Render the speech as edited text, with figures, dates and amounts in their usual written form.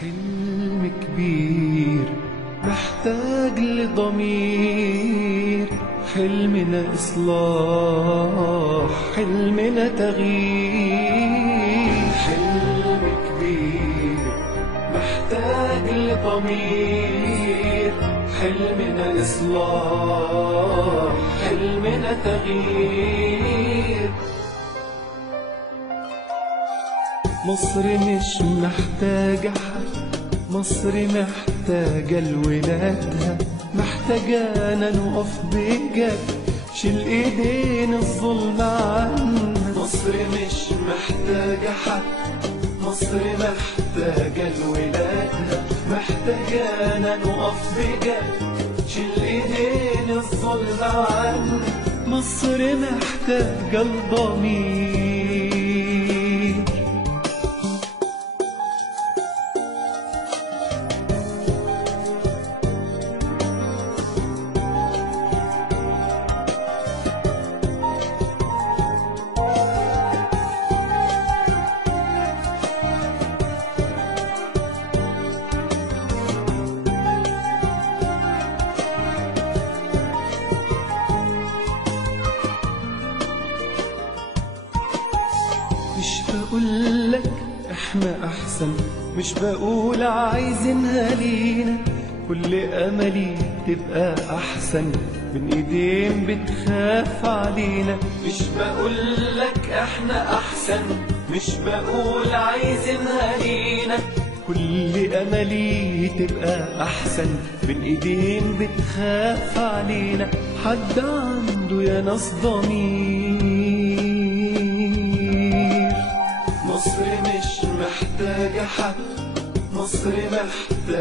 حلم كبير محتاج لضمير، حلمنا إصلاح، حلمنا تغيير. حلم كبير محتاج لضمير، حلمنا إصلاح، حلمنا تغيير. مصر مش محتاجة حد، مصر محتاجة لولادها، محتاجانا نقف بجد، شيل ايدين الظلم عنا. مصر مش محتاجة حد، مصر محتاجة لولادها، محتاجانا نقف بجد، شيل ايدين الظلم عنا. مصر محتاجة الضمير. مش بقولك احنا احسن، مش بقول عايزينها لينا، كل املي تبقى احسن من ايدين بتخاف علينا. مش بقولك احنا احسن، مش بقول عايزينها لينا، كل املي تبقى احسن من ايدين بتخاف علينا. حد عنده يا ناس ضمير. مصر مش محتاجة حد، مصر محتاجة